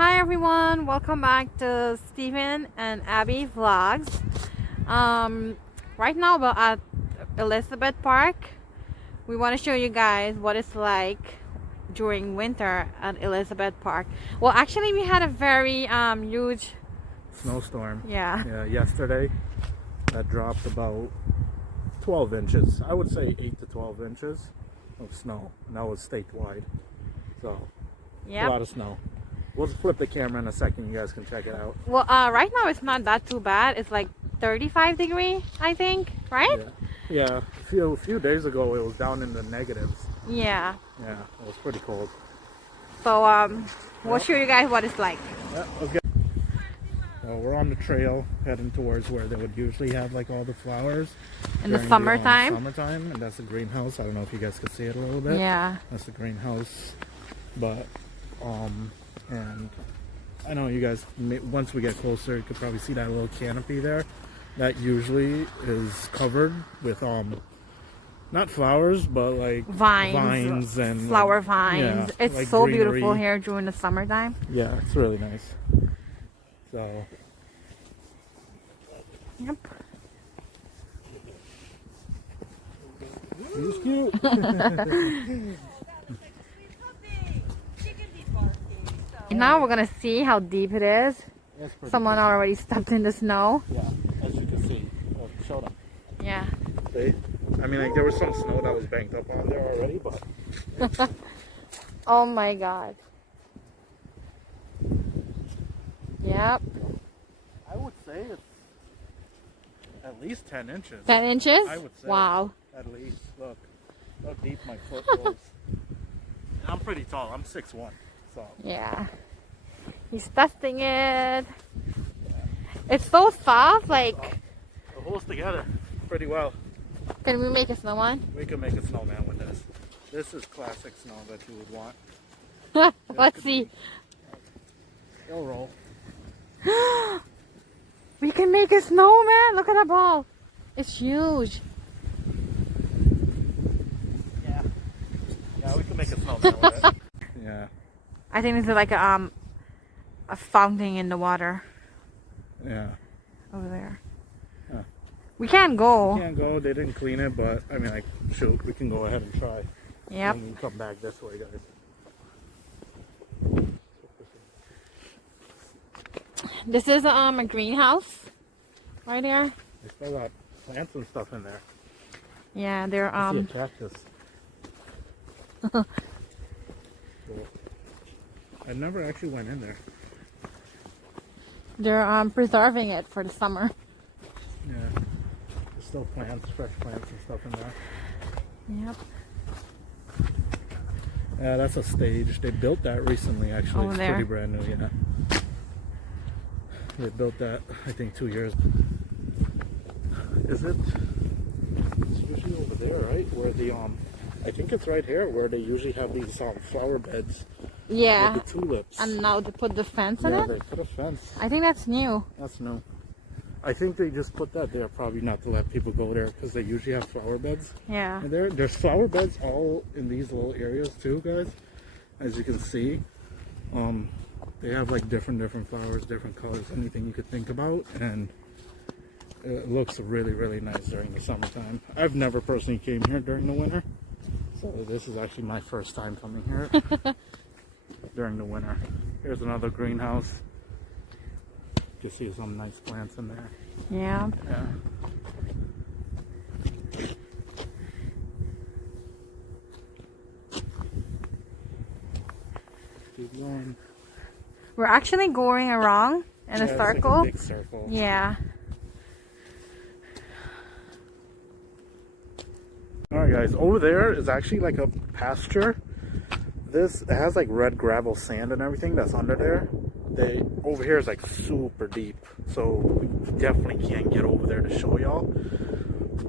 Hi everyone, welcome back to Steven and Abby vlogs. Right now we're at Elizabeth Park. We want to show you guys what it's like during winter at Elizabeth Park. Well, actually we had a very huge snowstorm. Yeah, Yesterday that dropped about 12 inches. I would say 8 to 12 inches of snow, and that was statewide. So a lot of snow. We'll just flip the camera in a second. You guys can check it out. Well, right now it's not that too bad. It's like 35 degrees, I think, right? Yeah. A few days ago it was down in the negatives. Yeah. Yeah, it was pretty cold. So we'll show you guys what it's like. Yeah, okay. Well, we're on the trail heading towards where they would usually have like all the flowers In the summertime. And that's the greenhouse. I don't know if you guys could see it a little bit. Yeah. That's the greenhouse. But and I know you guys, once we get closer, you could probably see that little canopy there. That usually is covered with not flowers, but like vines and flower vines. It's like so greenery. Beautiful here during the summertime. Yeah, it's really nice. So yep. He's cute. Now we're gonna see how deep it is. Someone already stepped in the snow. Yeah, as you can see. Show them. Yeah. See? I mean, like, there was some snow that was banked up on there already, but... Oh my god. Yep. I would say it's at least 10 inches. 10 inches? I would say. Wow. At least. Look how deep my foot goes. I'm pretty tall. I'm 6'1". So. Yeah. He's testing it. Yeah. It's so soft, like... It holds together pretty well. Can we make a snowman? We can make a snowman with this. This is classic snow that you would want. Let's see. It'll roll. We can make a snowman! Look at that ball! It's huge. Yeah, we can make a snowman with it. Yeah. I think this is like a fountain in the water. Yeah. Over there. Huh. We can't go. We can't go. They didn't clean it, but I mean, like, shoot, we can go ahead and try. Yep. And come back this way, guys. This is a greenhouse right there. They still got plants and stuff in there. Yeah, they're I see a cactus. Cool. I never actually went in there. They're preserving it for the summer. Yeah. There's still plants, fresh plants and stuff in there. Yep. Yeah, that's a stage. They built that recently, actually. Over it's there. Pretty brand new, yeah. They built that, I think, 2 years. Is it? It's usually over there, right? Where the I think it's right here where they usually have these flower beds. Yeah. With the tulips. And now they put the fence in it? Yeah, they put a fence. I think that's new. That's new. I think they just put that there probably not to let people go there because they usually have flower beds. Yeah. And there's flower beds all in these little areas too, guys. As you can see. They have like different flowers, different colors, anything you could think about, and it looks really, really nice during the summertime. I've never personally came here during the winter, so this is actually my first time coming here during the winter. Here's another greenhouse. You can see some nice plants in there. Yeah. Yeah. Keep going. We're actually going around in a circle. Like a big circle. Yeah. Alright guys, over there is actually like a pasture. This has like red gravel sand and everything that's under there. Over here is like super deep, so we definitely can't get over there to show y'all.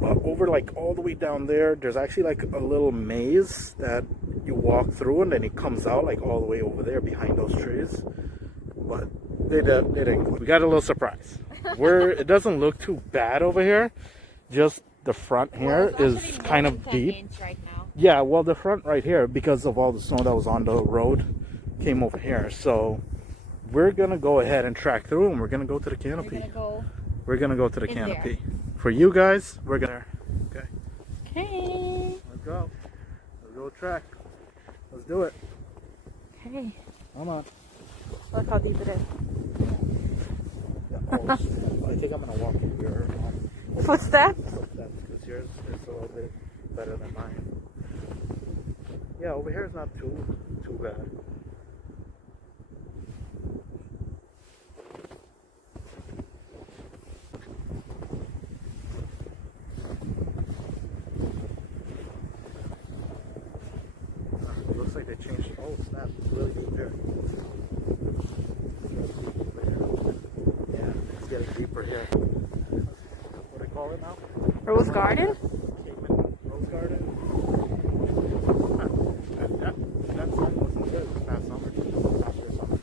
But over like all the way down there, there's actually like a little maze that you walk through, and then it comes out like all the way over there behind those trees. But they didn't. We got a little surprise. It doesn't look too bad over here. Just the front here is kind of deep. Right now. Yeah, well, the front right here, because of all the snow that was on the road, came over here. So we're gonna go ahead and track through, and we're gonna go to the We're canopy. gonna go. We're gonna go to the in canopy. there. For you guys, we're gonna. Okay. Okay. Let's go. Let's go track. Let's do it. Okay. Come on. Look how deep it is. Yeah, I think I'm gonna walk in your Footsteps? footsteps because yours is a little bit better than mine. Yeah, over here is not too bad. It looks like they changed. Oh snap! It's really deep here. Yeah, it's getting deeper here. What do they call it now? Rose garden? Cayman Rose Garden. That song wasn't good this past summer. After summer.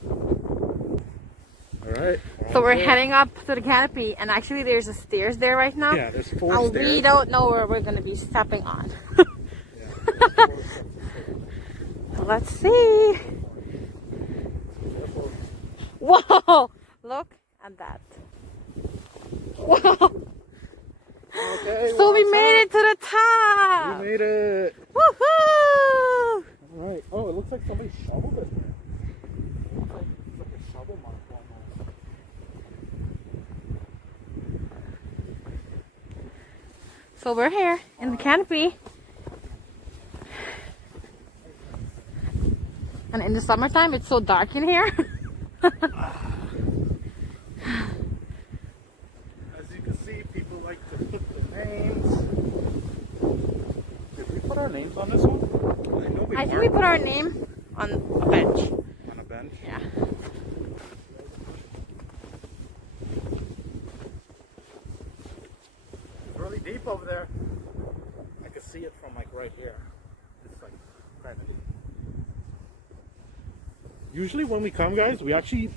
Alright. So we're heading up to the canopy, and actually there's a stairs there right now. Yeah, there's 4 And stairs. we don't know where we're gonna be stepping on. Yeah, Let's see. Whoa! Look at that. Wow! okay, So we well, made it to the top! We made it! Woohoo! Alright. Oh, it looks like somebody shoveled it. It looks like it's like a shovel mark almost. So we're here in the canopy. And in the summertime, it's so dark in here. As you can see, people like to put their names. Did we put our names on this one? I know we I think we put our name on a bench. on a bench. Yeah. It's really deep over there. I can see it from like right here. It's like kind of deep. Usually when we come, guys, we actually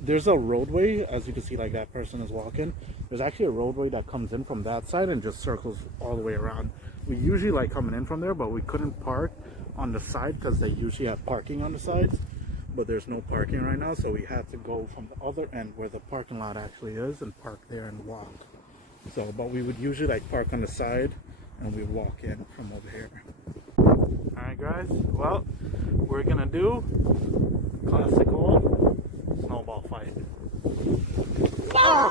there's a roadway, as you can see, like that person is walking. There's actually a roadway that comes in from that side and just circles all the way around. We usually like coming in from there, but we couldn't park on the side because they usually have parking on the sides. But there's no parking right now, so we had to go from the other end where the parking lot actually is and park there and walk. So, but we would usually like park on the side and we walk in from over here. Alright guys, well, we're gonna do classic old snowball fight. Oh!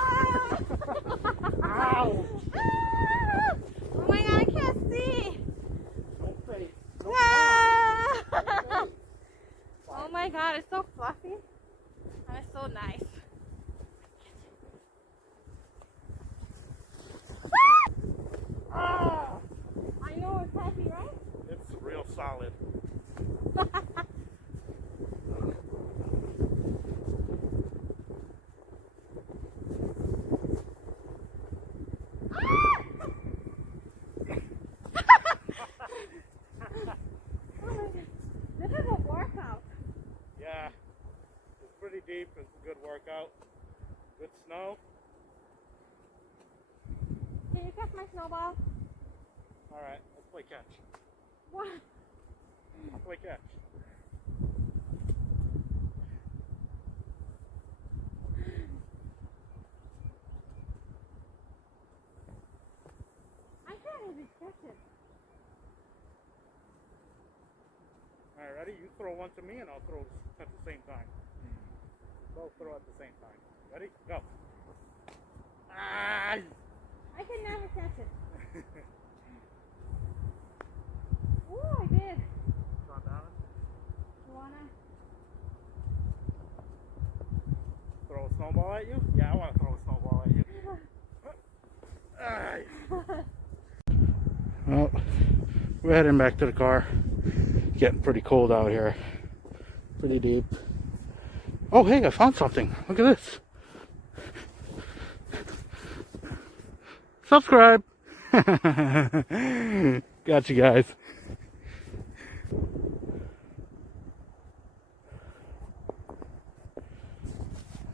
Ow! Oh my god, I can't see! No face. No Ah! Oh my god, it's so fluffy and it's so nice. Ah! I know it's heavy, right? It's real solid. This is a workout. Yeah, it's pretty deep. It's a good workout. Good snow. Can you catch my snowball? All right, let's play catch. What? Let's play catch. I can't even catch it. All right, ready? You throw one to me, and I'll throw at the same time. Both throw at the same time. Ready? Go. Ah! I can never catch it. Ooh, I did. Draw down. You wanna? Throw a snowball at you? Yeah, I want to throw a snowball at you. Ah. Well, we're heading back to the car. Getting pretty cold out here. Pretty deep. Oh, hey, I found something. Look at this. Subscribe. Got you guys.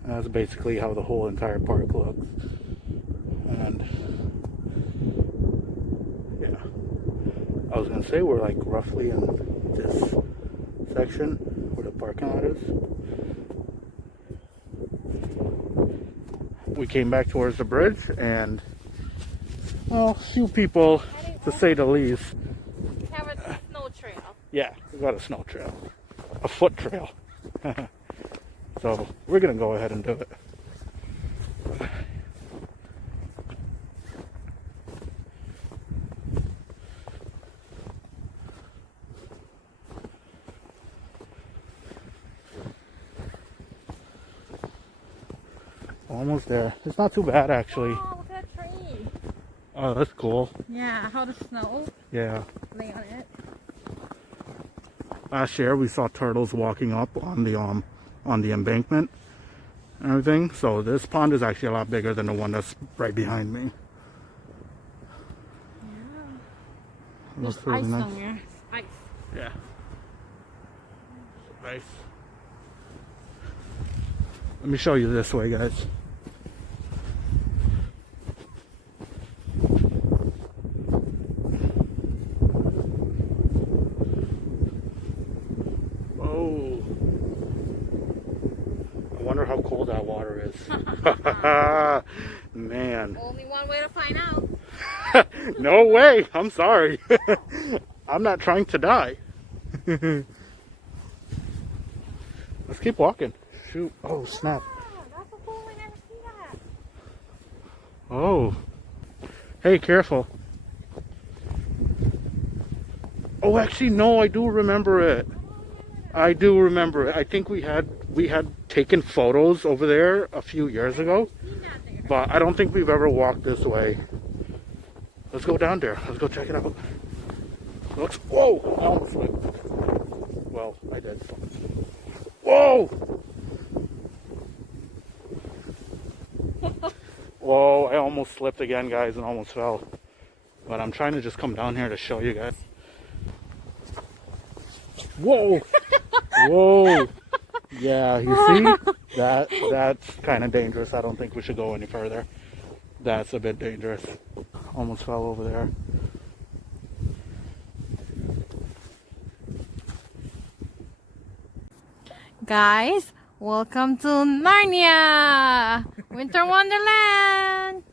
That's basically how the whole entire park looks. And yeah, I was gonna say we're like roughly in this section where the parking lot is. we came back towards the bridge, and well, few people, to say the least. We have a snow trail. Yeah, we got a snow trail, a foot trail. So we're gonna go ahead and do it. Almost there. It's not too bad actually. Oh, look at that tree. Oh, that's cool. Yeah, how the snow Yeah. lay on it. Last year we saw turtles walking up on the embankment and everything. So this pond is actually a lot bigger than the one that's right behind me. Yeah. It There's looks really ice nice. somewhere. Ice. Yeah. Nice. Let me show you this way, guys. Oh. I wonder how cold that water is. Man. Only one way to find out. No way. I'm sorry. I'm not trying to die. Let's keep walking. Shoot. Oh, snap. Yeah, that's so cool. I never see that. Oh. Hey, careful. Oh, actually, no, I do remember it. I do remember it. I think we had taken photos over there a few years ago, Seen that there. but I don't think we've ever walked this way. Let's go down there. Let's go check it out. Looks. Whoa! I almost slipped. Well, I did. Whoa! Whoa! I almost slipped again, guys, and almost fell. But I'm trying to just come down here to show you guys. Whoa! Whoa! Yeah, you see? That's kind of dangerous. I don't think we should go any further. That's a bit dangerous. Almost fell over there. Guys, welcome to Narnia! Winter Wonderland!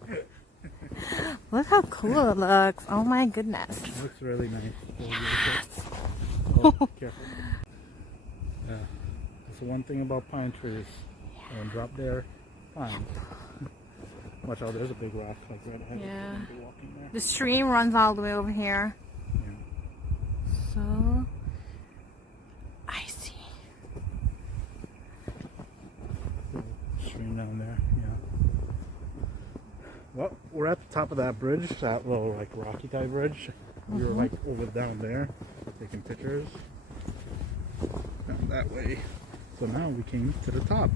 Look how cool it looks. Oh my goodness. It looks really nice. Oh, careful. Yeah. That's the one thing about pine trees. And drop their pine. Watch out, there's a big rock like right ahead. Yeah. Be walking there. The stream runs all the way over here. Yeah. So, I see. Stream down there, yeah. Well, we're at the top of that bridge, that little like rocky type bridge. We were like over down there, taking pictures. Down that way. So now we came to the top.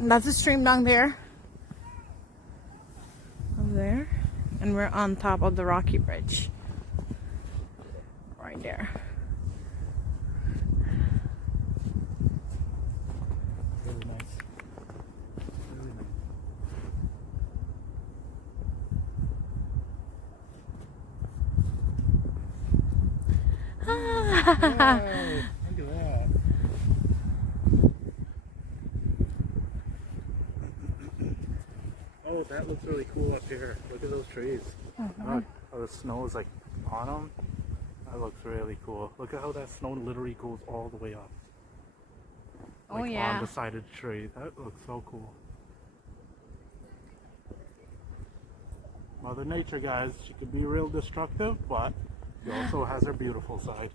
And that's the stream down there. Over there. And we're on top of the rocky bridge. Right there. Really nice. Really nice. Wow, look at that. Oh, that looks really cool up here. Look at those trees. Look how the snow is like on them. That looks really cool. Look at how that snow literally goes all the way up. Oh, Like yeah. on the side of the tree. That looks so cool. Mother Nature, guys, she can be real destructive, but she also has her beautiful side.